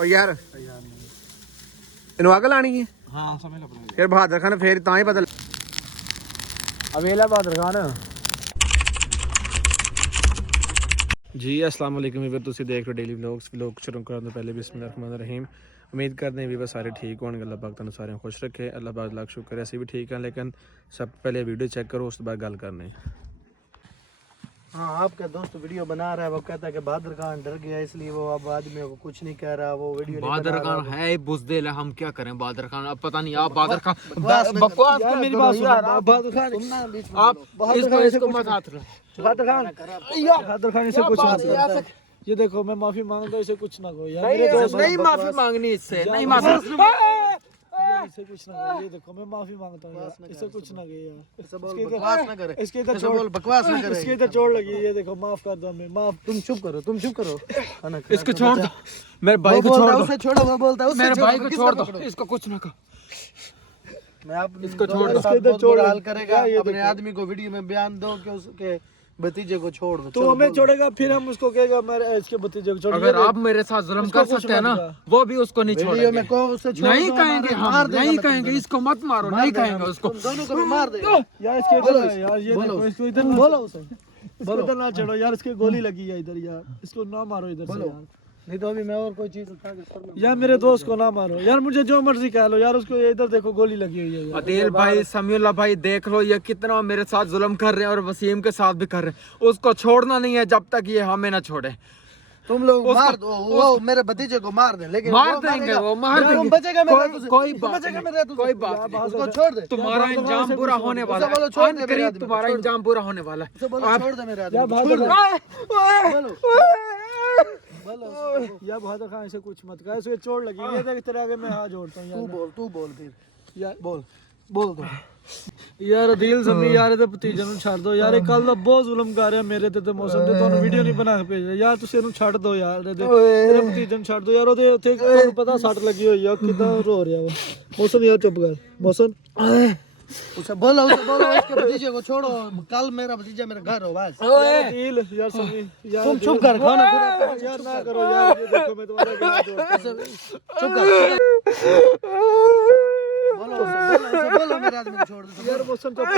और यार इन्हों अग लानी है। हाँ समझ लो फिर बहादुर खान फिर तां ही पता अवेला बहादुर खान जी। अस्सलाम वालेकुम वीवर, तुसीं देख रहे हो डेली व्लॉग शुरू करने तो पहले बिस्मिल्लाहिर्रहमानिर्रहीम। उम्मीद करते हैं वीवर सारे ठीक होंगे, अल्लाह पाक तुहानू सारे खुश रखे। अल्लाह पाक लाख शुक्र है, असीं भी ठीक हैं। लेकिन सब पहले वीडियो चेक करो, उस बाद गल करने। हाँ आपका दोस्त वीडियो बना रहा है, वो कहता है कि बहादुर खान डर गया इसलिए वो अब आदमियों को कुछ नहीं कह रहा, वो वीडियो बहादुर खान है बुज़दिल है, हम क्या करें। बहादुर खान अब पता नहीं आप बहादुर खान बकवास कर मेरी बात सुनो। आप बहादुर खान आप इसको मत हाथ लो। बहादुर खान इसे कुछ मत करता। ये देखो मैं माफी मांगता हूँ, इसे कुछ ना कहो यार। नहीं माफी मांगनी इससे, नहीं माफी इसे कुछ ना कहो। ये देखो मैं माफी मांगता हूँ यार, इसे कुछ ना कहे यार। बकवास ना करे, इसके इधर चोट, बकवास ना करे, इसके इधर चोट लगी है। ये देखो माफ कर दो हमें, माफ। तुम चुप करो, तुम चुप करो। इसको छोड़ दो, मेरे भाई को छोड़ दो। उसे छोड़ो, वो बोलता है मेरे भाई को छोड़ दो, इसको कुछ ना कहो। मैं आप इसको छोड़ दो, इसके इधर चोट हाल करेगा। अपने आदमी को वीडियो में बयान दो कि उसके भतीजे को छोड़ दो। तो हमें छोड़ेगा फिर हम उसको कहेगा मेरे इसके भतीजे को छोड़। अगर आप मेरे साथ जुल्म कर सकते हैं ना, वो भी उसको नहीं छोड़ेंगे। में को उसे छोड़ नहीं दो, कहेंगे हम, नहीं कहेंगे इसको मत मारो, नहीं कहेंगे उसको। दोनों को भी मार दे यार। इसके इधर यार, ये देखो इसको इधर बोलो, उसे बोलो इधर ना चढ़ो यार। इसके गोली लगी है इधर यार, इसको ना मारो इधर से यार। नहीं तो अभी मैं और कोई चीज उठा के यार मेरे दोस्त को ना मारो यार, मुझे जो मर्जी कह लो यार। उसको इधर देखो गोली लगी हुई है यार। अदील भाई, समीउल्लाह भाई, देख लो ये कितना मेरे साथ जुल्म कर रहे हैं और वसीम के साथ भी कर रहे हैं। उसको छोड़ना नहीं है जब तक ये हमें ना छोड़े। तुम लोग मार दो, वो मेरे भतीजे को मार दे, लेकिन मार देंगे, वो मार देंगे। बचेगा मेरा तुझे, कोई बात बचेगा नहीं, मेरा तुझे, कोई बात नहीं। उसको छोड़ दे। तुम्हारा इंजाम बुरा होने वाला है, करीब तुम्हारा इंजाम बुरा होने वाला है। छोड़ दे मेरे आदमी, बोलो या बहादुर खान ऐसे कुछ मत कर। इसे चोट लगी है, देख तेरे आगे मैं हाथ जोड़ता हूं यार। तू बोल फिर यार, बोल दो यार। दिल समी यार ते भतीजे ਨੂੰ ਛੱਡ ਦੋ ਯਾਰ। ਇਹ ਕੱਲ ਦਾ ਬਹੁਤ ਜ਼ੁਲਮ ਕਰ ਰਿਹਾ ਮੇਰੇ ਤੇ ਮੌਸਮ ਤੇ। ਤੁਹਾਨੂੰ ਵੀਡੀਓ ਨਹੀਂ ਬਣਾ ਕੇ ਭੇਜਿਆ ਯਾਰ। ਤੁਸੀਂ ਇਹਨੂੰ ਛੱਡ ਦੋ ਯਾਰ, ਇਹਦੇ ਭਤੀਜੇ ਨੂੰ ਛੱਡ ਦੋ ਯਾਰ। ਉਹਦੇ ਉੱਥੇ ਤੁਹਾਨੂੰ ਪਤਾ ਸੱਟ ਲੱਗੀ ਹੋਈ ਆ, ਕਿਦਾਂ ਰੋ ਰਿਹਾ ਵਾ। ਮੌਸਮ ਯਾਰ ਚੁੱਪ कर मौसम। उसे बोलो इसके भतीजे को छोड़ो। कल मेरा भतीजा मेरे घर हो बस। दिल यार समी यार, तुम चुप कर, खाना यार ना करो यार। ये देखो मैं तुम्हारा हाथ जोड़ता हूं, चुप कर। बोलो मेरे आदमी को छोड़ दो यार। मौसम चुप,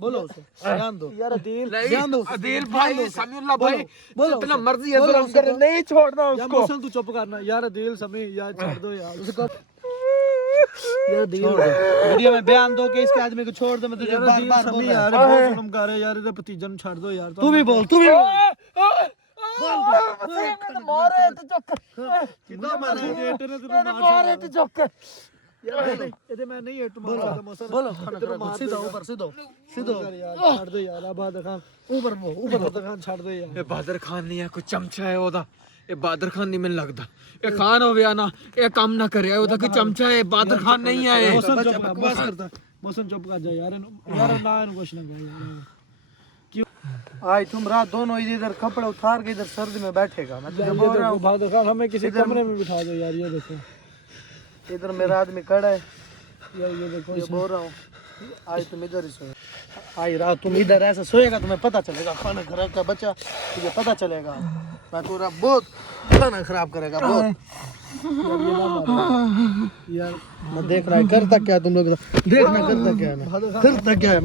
बोलो उसे ध्यान दो यार। ध्यान दो अदील भाई, समीउल्लाह भाई, जितना मर्जी है जुल्म करे, नहीं छोड़ना उसको। मौसम तू चुप करना यार। दिल समी यार छोड़ दो यार उसको यार। वीडियो में बयान दो कि इसके आदमी को छोड़ दो। मैं तुझे बार-बार बोल रहा यार, बहुत जुल्म कर रहे यार। इधर भतीजे ਨੂੰ ਛੱਡ ਦੋ यार। तू भी बोल मारे तो चुप कितना मारे मारे तो चुप यार। ਇਹਦੇ मैं नहीं हिट मारਦਾ मौसम। बोलो सीधा ऊपर सीधा यार, ਛੱਡ ਦੋ यार। बहादुर खान ऊपर बहादुर खान ਛੱਡ ਦੋ यार। ਇਹ ਬਹਾਦਰ ਖਾਨ ਨਹੀਂ ਹੈ, ਕੋਈ ਚਮਚਾ ਹੈ ਉਹਦਾ। ਇਹ ਬਹਾਦਰ ਖਾਨ ਨਹੀਂ ਮੈਨੂੰ ਲੱਗਦਾ। ਇਹ ਖਾਨ ਹੋਵੇ ਨਾ, ਇਹ ਕੰਮ ਨਾ ਕਰਿਆ ਉਹਦਾ ਕੋਈ ਚਮਚਾ ਹੈ। ਬਹਾਦਰ ਖਾਨ नहीं है ये। मौसम चुप बकवास करता। मौसम चुप कर जा यार। यार ना इनको कुछ ना कह यार। क्यों आज तुम रात दोनों इधर कपड़े उतार के इधर सर्दी में बैठेगा। मैं तुझे बोल रहा हूं बहादुर खान, हमें किसी कमरे में बिठा दो यार। ये देखो इधर मेरा आदमी खड़ा है यार। ये देखो, ये बोल रहा हूँ आज तुम इधर ही सोए। आज रात तुम इधर ऐसा सोएगा, तुम्हें पता चलेगा। खाना खराब का बच्चा, तुझे पता चलेगा। मैं तेरा बहुत खाना खराब करेगा बहुत यार। मैं देख रहा है करता क्या तुम लोग, देखना करता क्या है, मैं करता क्या है।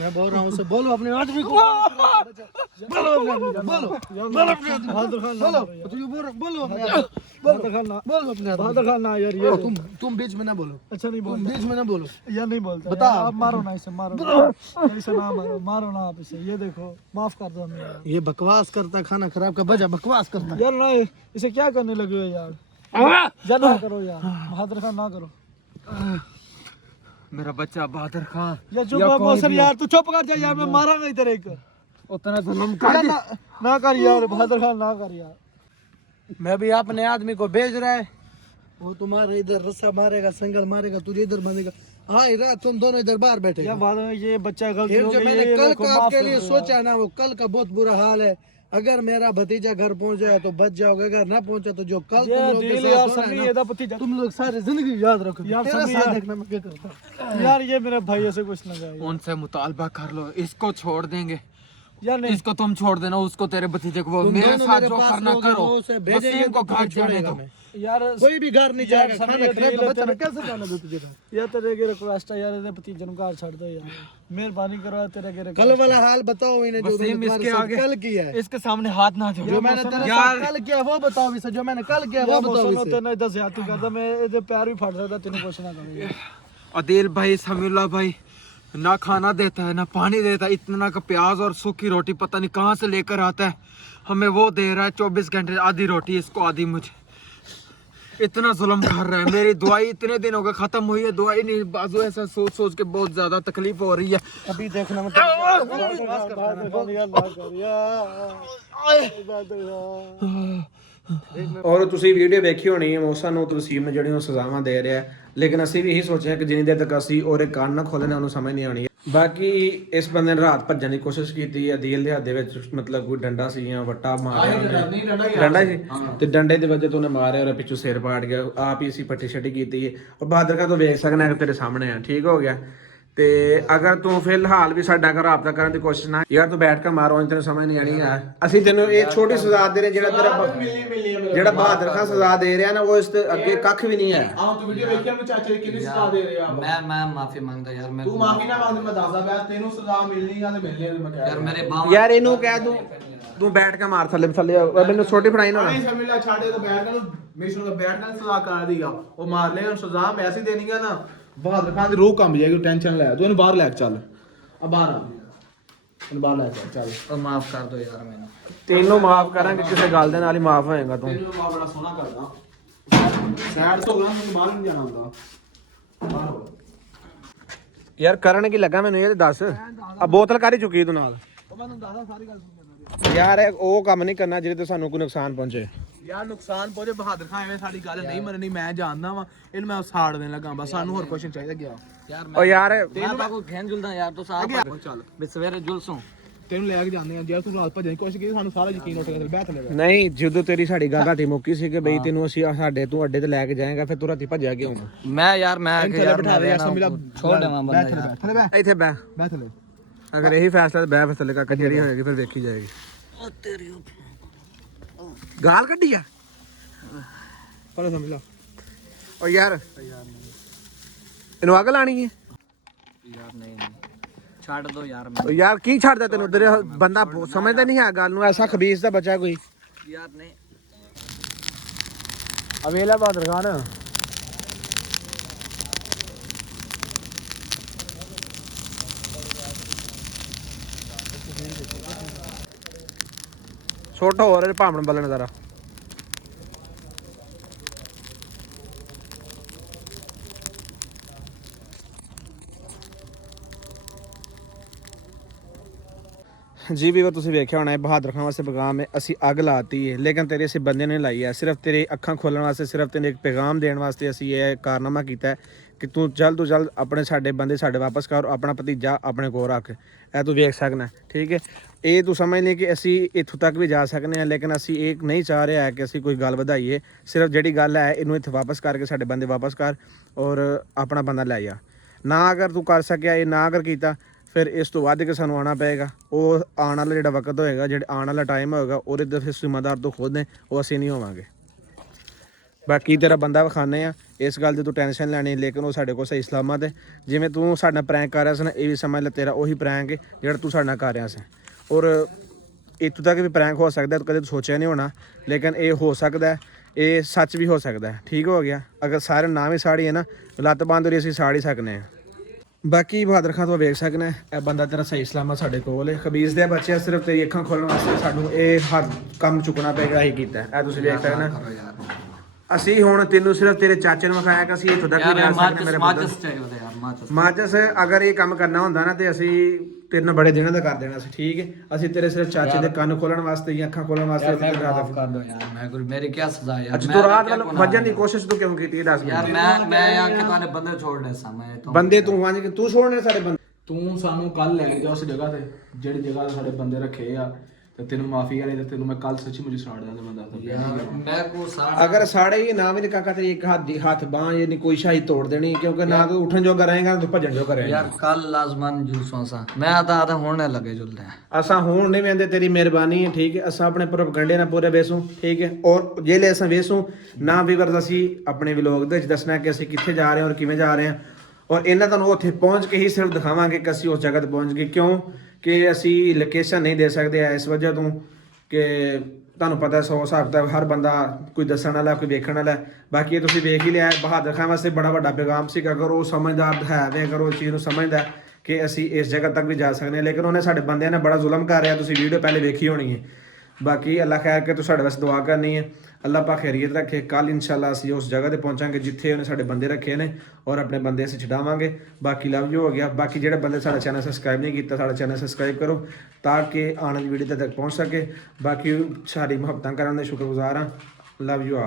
मैं बोल रहा हूँ उसे बोलो अपने आदमी को। बोलो बहादुर खान बोलो, तुझे बोल रहा बोलो अपने बहादुर खान ना बोलो अपने बहादुर खान ना यार। ये तुम बीच में ना बोलो। अच्छा नहीं बोल, बीच में ना बोलो यार। नहीं बोलता बता। आप मारो ना इसे, मारो इसे ना मारो ना आप इसे। ये देखो माफ कर दो हमें। ये बकवास करता, खाना खराब का बजा बकवास करता यार। ना इसे क्या करने लगे हो यार। ना करो यार, बहादुर खान ना करो। मेरा बच्चा बहादुर खान या चुप मौसम यार। तू चुप कर जा यार, मैं मारांगा इधर एक। उतना जुल्म कर ना कर यार बहादुर खान, ना कर यार। मैं भी अपने आदमी को भेज रहा है, वो तुम्हारे इधर रस्सा मारेगा, संगल मारेगा, तुझे इधर बंधेगा। हाँ रात तुम दोनों इधर बाहर बैठे। ये बच्चा गलती हो गई। मैंने कल का आपके लिए सोचा ना, वो कल का बहुत बुरा हाल है। अगर मेरा भतीजा घर पहुंच जाए तो बच जाओगे, अगर ना पहुंचा तो जो कल तुम लोग के साथ होना है ना, तुम लोग सारी जिंदगी याद रखो यार। तेरा साथ देखना मैं क्या करता यार। ये मेरे भाई से कुछ ना जाए, उनसे मुतालबा कर लो, इसको छोड़ देंगे या नहीं इसको तुम छोड़ देना, उसको तेरे भतीजे को वो मेरे साथ जो करना करो, वसीम को घर छोड़ने दो। यार कोई भी घर नहीं जाएगा, खाना खाएगा, बच्चा ने कैसे जाना दो तुझे? यार तेरे के रिक्वेस्ट है यार, इधर भतीजे नु घर छड़ दो यार, मेहरबानी करो तेरे के कल वाला हाल बताओ इन्हें जो वसीम तुमने इसके तुम्हारे आगे साथ कल किया है, इसके सामने हाथ ना जो जोड़ो। मैंने तेरे यार साथ कल किया वो बताओ इसे, जो मैंने कल किया वो बताओ इसे। तेने इधर ज्यादती करदा, मैं इधर पैर भी फट सकदा, तेने कुछ ना करूंगा। आदिल भाई, समीउल्लाह भाई ना खाना देता है ना पानी देता है, इतना का प्याज और सूखी रोटी पता नहीं कहाँ से लेकर आता है, हमें वो दे रहा है 24 घंटे, आधी रोटी इसको आधी मुझे। इतना जुल्म कर रहा है। मेरी दवाई इतने दिन हो गए खत्म हुई है, दवाई नहीं, बाजू ऐसा सोच सोच के बहुत ज्यादा तकलीफ हो रही है। अभी देखना मत ਔਰ ਤੁਸੀਂ ਵੀਡੀਓ ਵੇਖੀ ਹੋਣੀ ਹੈ, ਮੌਸਾ ਨੂੰ ਤਸੀਮ ਨੇ ਜਿਹੜੀਆਂ ਸਜ਼ਾਵਾਂ ਦੇ ਰਿਹਾ, ਲੇਕਿਨ ਅਸੀਂ ਵੀ ਇਹੀ ਸੋਚਿਆ ਕਿ ਜਿੰਨੀ ਦੇਰ ਤੱਕ ਅਸੀਂ ਉਹਦੇ ਕੰਨ ਨਾ ਖੋਲ੍ਹਣੇ ਉਹਨੂੰ ਸਮਝ ਨਹੀਂ ਆਉਣੀ। ਬਾਕੀ ਇਸ ਬੰਦੇ ਨੇ ਰਾਤ ਭੱਜਣ ਦੀ ਕੋਸ਼ਿਸ਼ ਕੀਤੀ ਹੈ, ਅਦੀਲ ਦੇ ਹੱਥ ਦੇ ਵਿੱਚ ਮਤਲਬ ਕੋਈ ਡੰਡਾ ਸੀ ਜਾਂ ਵੱਟਾ ਮਾਰਿਆ ਉਹਨੇ, ਡੰਡਾ ਸੀ ਤੇ ਡੰਡੇ ਦੇ ਵਜ੍ਹਾ ਤੋਂ ਉਹਨੇ ਮਾਰਿਆ, ਉਹਦੇ ਪਿੱਛੋਂ ਸਿਰ ਪਾੜ ਗਿਆ। ਆਪ ਹੀ ਅਸੀਂ ਪੱਟੀ ਛੱਟੀ ਕੀਤੀ ਹੈ। ਔਰ ਬਹਾਦਰ ਖਾਨ ਤੋਂ ਵੇਖ ਸਕਣਾ ਕਿ ਤੇਰੇ ਸਾਹਮਣੇ ਆ, ਠੀਕ ਹੋ ਗਿਆ। ਤੇ ਅਗਰ ਤੂੰ ਫਿਲਹਾਲ ਵੀ ਸਾਡਾ ਘਰ ਰਾਬਤਾ ਕਰਨ ਦੀ ਕੋਸ਼ਿਸ਼ ਨਾ ਯਾਰ, ਤੂੰ ਬੈਠ ਕੇ ਮਾਰੋ, ਤੈਨੂੰ ਸਮਝ ਨਹੀਂ ਆਣੀ ਯਾਰ। ਅਸੀਂ ਤੈਨੂੰ ਇਹ ਛੋਟੀ ਸਜ਼ਾ ਦੇ ਰਹੇ, ਜਿਹੜਾ ਤੇਰਾ ਜਿਹੜਾ ਬਹਾਦਰ ਖਾਨ ਸਜ਼ਾ ਦੇ ਰਿਹਾ ਨਾ, ਉਹ ਇਸ ਤੇ ਅੱਗੇ ਕੱਖ ਵੀ ਨਹੀਂ ਹੈ। ਆਹ ਤੂੰ ਵੀਡੀਓ ਵੇਖਿਆ ਮੈਂ ਚਾਚੇ ਦੀ ਕਿੰਨੀ ਸਜ਼ਾ ਦੇ ਰਿਹਾ। मैं माफी मांगता यार, मैं ਤੂੰ ਮਾਫੀ ਨਾ ਮੰਗ, ਮੈਂ ਦੱਸਦਾ ਪਿਆ ਤੈਨੂੰ ਸਜ਼ਾ ਮਿਲਣੀ ਆ ਤੇ ਮਿਲਣੀ ਆ, ਮੈਂ ਕਹਿ यार मेरे बाप ਯਾਰ ਇਹਨੂੰ ਕਹਿ ਤੂੰ ਬੈਠ ਕੇ ਮਾਰ ਥੱਲੇ ਥੱਲੇ, ਮੈਨੂੰ ਛੋਟੀ ਫੜਾਈ ਨਾ ਨਹੀਂ ਸਮਝ ਲੈ, ਛਾੜੇ ਤੋਂ ਬੈਠ ਕੇ ਮਿਸ਼ਨ ਦਾ ਬੈਠ ਕੇ ਸਜ਼ਾ ਕਰ ਦੀਗਾ, ਉਹ ਮਾਰ ਲੈ, ਸਜ਼ਾ ਮੈਂ ਐਸੀ ਦੇਣੀ ਆ ਨਾ, ਬਹਾਦਰ ਖਾਨ ਦੀ ਰੂਹ ਕੰਬ ਜਾਏਗੀ, ਟੈਨਸ਼ਨ ਲੈ, ਤੂੰ ਇਹਨੂੰ ਬਾਹਰ ਲੈ ਕੇ ਚੱਲ, ਆ ਬਾਹਰ ਆ, ਇਹਨੂੰ ਬਾਹਰ ਲੈ ਕੇ ਚੱਲ। माफ कर दो यार मैंने। ਤੈਨੂੰ ਮਾਫ ਕਰਾਂਗੇ, ਕਿਸੇ ਗੱਲ ਦੇ ਨਾਲ ਹੀ ਮਾਫ ਹੋਏਗਾ ਤੂੰ। ਤੈਨੂੰ ਮੈਂ ਬੜਾ ਸੋਹਣਾ ਕਰਦਾ, ਸਾਈਡ ਤੋਂ ਗਾਂ ਤੈਨੂੰ ਬਾਹਰ ਨਹੀਂ ਜਾਣਾ ਹੁੰਦਾ, ਬਾਹਰ ਹੋ। ਯਾਰ ਕਰਨ ਕੀ ਲੱਗਾ ਮੈਨੂੰ ਇਹ ਦੱਸ, ਆ ਬੋਤਲ ਕਾਰੀ ਚੁੱਕੀ ਤੂੰ ਨਾਲ? ਯਾਰ ਉਹ ਕੰਮ ਨਹੀਂ ਕਰਨਾ ਜਿਹਦੇ ਤੋਂ ਸਾਨੂੰ ਕੋਈ ਨੁਕਸਾਨ ਪਹੁੰਚੇ। ਯਾਰ ਨੁਕਸਾਨ ਪਹੁੰਚੇ, ਬਹਾਦਰ ਖਾਨ ਐਵੇਂ ਸਾਡੀ ਗੱਲ ਨਹੀਂ ਮੰਨਣੀ, ਮੈਂ ਜਾਣਦਾ ਵਾਂ ਇਹਨੂੰ, ਮੈਂ ਸਾੜ ਦੇਣ ਲੱਗਾ ਬਸ, ਸਾਨੂੰ ਹੋਰ ਕੁਛ ਨਹੀਂ ਚਾਹੀਦਾ ਗਿਆ। यार ਓ ਯਾਰ मैं तो को घेन जुलदा यार, तो साहब ਚੱਲ बेसवेरे जुलसों ਤੈਨੂੰ ਲੈ ਕੇ ਜਾਂਦੇ ਆ, ਜੇ ਤੂੰ ਰਾਤ ਭੱਜਣ ਦੀ ਕੋਸ਼ਿਸ਼ ਕੀਤੀ ਸਾਨੂੰ ਸਾਰਾ ਯਕੀਨ ਉੱਠ ਗਿਆ, ਬਹਿ ਥੱਲੇ ਬਹਿ। ਨਹੀਂ, ਜਦੋਂ ਤੇਰੀ ਸਾਡੀ ਗੱਲ ਘਾਟੀ ਮੁੱਕੀ ਸੀ ਕਿ ਬਈ ਤੈਨੂੰ ਅਸੀਂ ਸਾਡੇ ਤੂੰ ਅੱਡੇ ਤੇ ਲੈ ਕੇ ਜਾਏਗਾ, ਫਿਰ ਤੂੰ ਰਾਤੀ ਭੱਜਿਆ ਕਿਉਂ? मैं यार मैं ਥੱਲੇ ਬਿਠਾ ਦੇ, ਸਮਝ ਲੈ, छोड़ देवा ਬਹਿ बंदा ਥੱਲੇ, ਥੱਲੇ ਬਹਿ, ਇੱਥੇ ਬਹਿ, ਬਹਿ ਥੱਲੇ। ਅਗਰ ਇਹੀ ਫੈਸਲਾ ਬਹਿ ਫਿਰ ਥੱਲੇ ਕਾਕਾ, ਜਿਹੜੀ ਹੋਏਗੀ ਫਿਰ ਵੇਖੀ ਜਾਏਗੀ। ਗਾਲ ਕੱਢੀ ਆ ਪਰ ਸਮਝ ਲੈ, ਓ ਯਾਰ ਇਹਨੂੰ ਅੱਗ ਲਾਣੀ ਹੈ। यार नहीं छोड़ दो यार ਓ ਯਾਰ ਕੀ ਛੱਡਦਾ ਤੈਨੂੰ ਉਧਰ, ਬੰਦਾ ਸਮਝਦਾ ਨਹੀਂ ਹੈ ਗੱਲ ਨੂੰ, ਐਸਾ ਖਬੀਸ ਦਾ ਬੱਚਾ ਕੋਈ। यार नहीं ਅਵੇਲਾ ਬਹਾਦਰ ਖਾਨ ਛੋਟਾ ਹੋ ਰਿਹਾ, ਭਾਵਨ ਬਲਣ ਜ਼ਰਾ। ਜੀ ਵੀ ਤੁਸੀਂ ਵੇਖਿਆ ਹੋਣਾ ਹੈ, ਬਹਾਦਰ ਖਾਨ ਵਾਸਤੇ ਪੈਗਾਮ ਹੈ, ਅਸੀਂ ਅੱਗ ਲਾਤੀ ਹੈ, ਲੇਕਿਨ ਤੇਰੇ ਅਸੀਂ ਬੰਦੇ ਨੇ ਲਾਈ ਹੈ, ਸਿਰਫ ਤੇਰੇ ਅੱਖਾਂ ਖੋਲਣ ਵਾਸਤੇ, ਸਿਰਫ ਤੈਨੂੰ ਇੱਕ ਪੈਗਾਮ ਦੇਣ ਵਾਸਤੇ ਅਸੀਂ ਇਹ ਕਾਰਨਾਮਾ ਕੀਤਾ ਹੈ ਕਿ ਤੂੰ ਜਲਦ ਤੋਂ ਜਲਦ ਆਪਣੇ ਸਾਡੇ ਬੰਦੇ ਸਾਡੇ ਵਾਪਸ ਕਰ, ਆਪਣਾ ਭਤੀਜਾ ਆਪਣੇ ਕੋਲ ਰੱਖ। ਇਹ ਤੂੰ ਵੇਖ ਸਕਣਾ, ਠੀਕ ਹੈ। ਇਹ ਤੂੰ ਸਮਝ ਲਈ ਕਿ ਅਸੀਂ ਇੱਥੋਂ ਤੱਕ ਵੀ ਜਾ ਸਕਨੇ ਹਾਂ, ਲੇਕਿਨ ਅਸੀਂ ਇਹ ਨਹੀਂ ਚਾਹ ਰਹੇ ਹੈ ਕਿ ਅਸੀਂ ਕੋਈ ਗੱਲ ਵਧਾਈਏ। ਸਿਰਫ ਜਿਹੜੀ ਗੱਲ ਹੈ ਇਹਨੂੰ ਇੱਥੇ ਵਾਪਸ ਕਰਕੇ ਸਾਡੇ ਬੰਦੇ ਵਾਪਸ ਕਰ ਔਰ ਆਪਣਾ ਬੰਦਾ ਲੈ ਜਾ। ਨਾ ਅਗਰ ਤੂੰ ਕਰ ਸਕਿਆ ਇਹ, ਨਾ ਅਗਰ ਕੀਤਾ, ਫਿਰ ਇਸ ਤੋਂ ਵੱਧ ਕੇ ਸਾਨੂੰ ਆਉਣਾ ਪਏਗਾ। ਉਹ ਆਉਣ ਵਾਲਾ ਜਿਹੜਾ ਵਕਤ ਹੋਏਗਾ, ਜਿਹੜਾ ਆਉਣ ਵਾਲਾ ਟਾਈਮ ਹੋਏਗਾ, ਉਹਦੇ ਤੇ ਫਿਰ ਜ਼ਿੰਮੇਦਾਰ ਤੋਂ ਖੁਦ ਨੇ, ਉਹ ਅਸੀਂ ਨਹੀਂ ਹੋਵਾਂਗੇ। ਬਾਕੀ ਤੇਰਾ ਬੰਦਾ ਵਿਖਾਣੇ ਆ, ਇਸ ਗੱਲ ਦੀ ਤੂੰ ਟੈਨਸ਼ਨ ਲੈਣੀ, ਲੇਕਿਨ ਉਹ ਸਾਡੇ ਕੋਲ ਸਹੀ ਸਲਾਮਤ ਹੈ। ਜਿਵੇਂ ਤੂੰ ਸਾਡੇ ਨਾਲ ਪ੍ਰੈਂਕ ਕਰ ਰਿਹਾ ਸੀ ਨਾ, ਇਹ ਵੀ ਸਮਝ ਲੈ ਤੇਰਾ ਉਹੀ ਪ੍ਰੈਂਕ ਹੈ ਜਿਹੜਾ ਤੂੰ ਸਾਡੇ ਨਾਲ ਕਰ ਰਿਹਾ ਸੀ। ਔਰ ਇੱਥੋਂ ਤੱਕ ਵੀ ਪ੍ਰੈਂਕ ਹੋ ਸਕਦਾ, ਕਦੇ ਤੂੰ ਸੋਚਿਆ ਨਹੀਂ ਹੋਣਾ, ਲੇਕਿਨ ਇਹ ਹੋ ਸਕਦਾ, ਇਹ ਸੱਚ ਵੀ ਹੋ ਸਕਦਾ। ਠੀਕ ਹੋ ਗਿਆ। ਅਗਰ ਸਾਰੇ ਨਾਮ ਹੀ ਸਾੜੀਏ ਨਾ, ਲੱਤ ਬੰਦ ਹੋ ਰਹੀ, ਅਸੀਂ ਸਾੜ ਹੀ ਸਕਨੇ ਹਾਂ। ਬਾਕੀ ਬਹਾਦਰ ਖਾਨ ਤੋਂ ਵੇਖ ਸਕਣਾ, ਇਹ ਬੰਦਾ ਤੇਰਾ ਸਹੀ ਸਲਾਮਤ ਸਾਡੇ ਕੋਲ ਹੈ। ਖਬੀਸ ਦੇ ਬੱਚੇ ਸਿਰਫ ਤੇਰੀ ਅੱਖਾਂ ਖੋਲਣ ਵਾਸਤੇ ਸਾਨੂੰ ਇਹ ਹਰ ਕੰਮ ਚੁੱਕਣਾ ਪਏਗਾ, ਇਹੀ ਕੀਤਾ। ਇਹ ਤੁਸੀਂ ਵੇਖ ਸਕਣਾ। ਅਸੀਂ ਹੁਣ ਤੈਨੂੰ ਸਿਰਫ ਤੇਰੇ ਚਾਚੇ ਨੂੰ ਵਿਖਾਇਆ ਕਿ ਅਸੀਂ ਇੱਥੋਂ ਤੱਕ ਵੀ ਜਾ ਸਕਦੇ ਮੇਰੇ ਬੰਦੇ। ਮਾਚਸ ਅਗਰ ਇਹ ਕੰਮ ਕਰਨਾ ਹੁੰਦਾ ਨਾ ਤੇ ਅਸੀਂ ਤੇਰੇ ਨਾਲ ਬੜੇ ਦਿਨਾਂ ਦਾ ਕਰ ਦੇਣਾ ਸੀ, ਠੀਕ ਹੈ। ਅਸੀਂ ਤੇਰੇ ਸਿਰਫ ਚਾਚੇ ਦੇ ਕੰਨ ਖੋਲਣ ਵਾਸਤੇ ਜਾਂ ਅੱਖਾਂ ਖੋਲਣ ਵਾਸਤੇ माफ कर दो यार, मैं कोई मेरी क्या सजा है यार। ਅੱਜ ਤੂੰ ਰਾਤ ਵੱਲ ਵੱਜਣ ਦੀ ਕੋਸ਼ਿਸ਼ ਤੂੰ ਕਿਉਂ ਕੀਤੀ ਇਹ ਦੱਸ यार मैं यहाँ के तुम्हारे बंदे छोड़ दे समय तो ਬੰਦੇ ਤੂੰ ਵਾਂਝ ਤੂੰ ਛੋੜਨੇ ਸਾਡੇ ਬੰਦੇ। ਤੂੰ ਸਾਨੂੰ ਕੱਲ ਲੈ ਕੇ ਜਾ ਉਸ ਜਗ੍ਹਾ ਤੇ ਜਿਹੜੀ ਜਗ੍ਹਾ ਤੇ ਸਾਡੇ ਬੰਦੇ ਰੱਖੇ ਆ, ਤੇ ਤੈਨੂੰ ਮਾਫੀ ਆ, ਨਹੀਂ ਤੇ ਤੈਨੂੰ ਮੈਂ ਕੱਲ ਸੱਚੀ ਮੁਝੇ ਸਾੜ ਦਾਂਗਾ, ਮੈਂ ਦੱਸਦਾ यार मैं को साथ अगर साड़े ही ना भी काका ते एक हाथ बांह ये नहीं कोई शाही तोड़ देनी, क्योंकि ना तो उठन जोगा रहेगा तो भजन जोगा रहेगा। यार कल लाजमान जुलसों सा मैं आता होने लगे जुलते हैं। असा होण नहीं वेंदे, तेरी मेहरबानी है ठीक है। असा अपने प्रोपगंडे ना पूरे वेसूं ठीक है, और जेले असा वेसूं ना भी वर्द असी अपने व्लॉग दे विच दसना कि असी कित्थे जा रहे हैं और किवें जा रहे हैं, और इन्हां तुहानूं उत्थे पहुंच के ही सिर्फ दिखावांगे कि असी उस जगह ते पहुंच गए। क्यों कि असी लोकेशन नहीं दे सकते इस वजह तो कि ਤੁਹਾਨੂੰ ਪਤਾ 100 ਹਿਸਾਬ ਦਾ ਹਰ ਬੰਦਾ ਕੋਈ ਦੱਸਣ ਵਾਲਾ ਕੋਈ ਵੇਖਣ ਵਾਲਾ। ਬਾਕੀ ਇਹ ਤੁਸੀਂ ਵੇਖ ਹੀ ਲਿਆ, ਬਹਾਦਰ ਖਾਨ ਵਾਸਤੇ ਬੜਾ ਵੱਡਾ ਪੈਗਾਮ ਸੀ ਕਿ ਅਗਰ ਉਹ ਸਮਝਦਾਰ ਹੈ ਵੇ, ਅਗਰ ਉਹ ਚੀਜ਼ ਨੂੰ ਸਮਝਦਾ ਕਿ ਅਸੀਂ ਇਸ ਜਗ੍ਹਾ ਤੱਕ ਵੀ ਜਾ ਸਕਦੇ ਹਾਂ, ਲੇਕਿਨ ਉਹਨੇ ਸਾਡੇ ਬੰਦਿਆਂ ਨੇ ਬੜਾ ਜ਼ੁਲਮ ਕਰ ਰਿਹਾ। ਤੁਸੀਂ ਵੀਡੀਓ ਪਹਿਲੇ ਵੇਖੀ ਹੋਣੀ ਹੈ। ਬਾਕੀ ਅੱਲਾ ਖੈਰ ਕਿ ਤੂੰ ਸਾਡੇ ਵਾਸਤੇ ਦੁਆ ਕਰਨੀ ਹੈ, ਅੱਲਾ ਪਾ ਖੈਰੀਅਤ ਰੱਖੇ। ਕੱਲ ਇਨਸ਼ਾਅੱਲਾ ਅਸੀਂ ਉਸ ਜਗ੍ਹਾ ਤੇ ਪਹੁੰਚਾਂਗੇ ਜਿੱਥੇ ਉਹਨੇ ਸਾਡੇ ਬੰਦੇ ਰੱਖੇ ਨੇ, ਔਰ ਆਪਣੇ ਬੰਦੇ ਅਸੀਂ ਛਡਾਵਾਂਗੇ। ਬਾਕੀ ਲਵ ਯੂ ਹੋ ਗਿਆ। ਬਾਕੀ ਜਿਹੜੇ ਬੰਦੇ ਸਾਡਾ ਚੈਨਲ ਸਬਸਕ੍ਰਾਈਬ ਨਹੀਂ ਕੀਤਾ, ਸਾਡਾ ਚੈਨਲ ਸਬਸਕ੍ਰਾਈਬ ਕਰੋ ਤਾਂ ਕਿ ਆਉਣ ਵਾਲੀ ਵੀਡੀਓ ਤੱਕ ਪਹੁੰਚ ਸਕੇ। ਬਾਕੀ ਸਾਡੀ ਮੁਹੱਬਤਾਂ ਕਰਨ ਦੇ ਸ਼ੁਕਰਗੁਜ਼ਾਰ ਹਾਂ। Love you.